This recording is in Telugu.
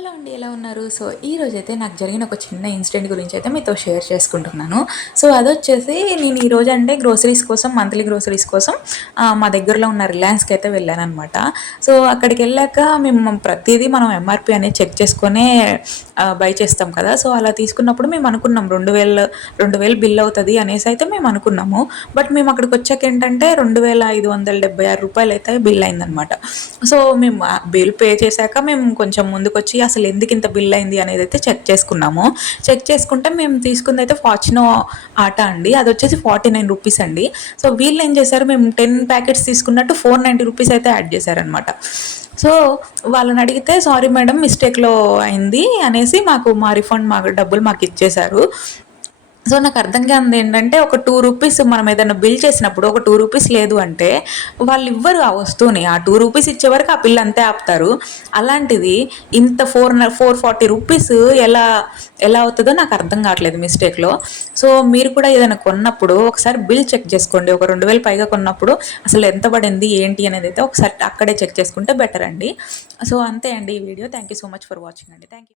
హలో అండి, ఎలా ఉన్నారు? సో ఈరోజైతే నాకు జరిగిన ఒక చిన్న ఇన్సిడెంట్ గురించి అయితే మీతో షేర్ చేసుకుంటున్నాను. సో అదొచ్చేసి నేను ఈరోజు అంటే గ్రోసరీస్ కోసం, మంత్లీ గ్రోసరీస్ కోసం మా దగ్గరలో ఉన్న రిలయన్స్కి అయితే వెళ్ళానమాట. సో అక్కడికి వెళ్ళాక మేము ప్రతిదీ మనం ఎంఆర్పి అనేది చెక్ చేసుకొనే బై చేస్తాం కదా. సో అలా తీసుకున్నప్పుడు మేము అనుకున్నాం 2000 బిల్ అవుతుంది అనేసి అయితే మేము అనుకున్నాము. బట్ మేము అక్కడికి వచ్చాక ఏంటంటే 2576 రూపాయలు అయితే బిల్ అయిందనమాట. సో మేము బిల్ పే చేశాక మేము కొంచెం ముందుకొచ్చి అసలు ఎందుకు ఇంత బిల్ అయింది అనేది అయితే చెక్ చేసుకున్నాము. చెక్ చేసుకుంటే మేము తీసుకుంది అయితే ఫార్చునో ఆటా అండి. అది వచ్చేసి 49 రూపీస్ అండి. సో వీళ్ళు ఏం చేశారు, మేము 10 ప్యాకెట్స్ తీసుకున్నట్టు 490 రూపీస్ అయితే యాడ్ చేశారనమాట. సో వాళ్ళని అడిగితే సారీ మేడం మిస్టేక్లో అయింది అనేసి మా రిఫండ్ డబ్బులు మాకు ఇచ్చేశారు. సో నాకు అర్థం కానిది ఏంటంటే, ఒక 2 రూపీస్ మనం ఏదైనా బిల్ చేసినప్పుడు ఒక 2 రూపీస్ లేదు అంటే వాళ్ళు ఇవ్వరు ఆ వస్తువుని. ఆ 2 రూపీస్ ఇచ్చే వరకు ఆ బిల్ అంతే ఆపుతారు. అలాంటిది ఇంత 440 రూపీస్ ఎలా ఎలా అవుతుందో నాకు అర్థం కావట్లేదు మిస్టేక్లో. సో మీరు కూడా ఏదైనా కొన్నప్పుడు ఒకసారి బిల్ చెక్ చేసుకోండి. ఒక 2000 పైగా కొన్నప్పుడు అసలు ఎంత పడింది ఏంటి అనేది అయితే ఒకసారి అక్కడే చెక్ చేసుకుంటే బెటర్ అండి. సో అంతే అండి ఈ వీడియో. Thank you so much for watching అండి. Thank you.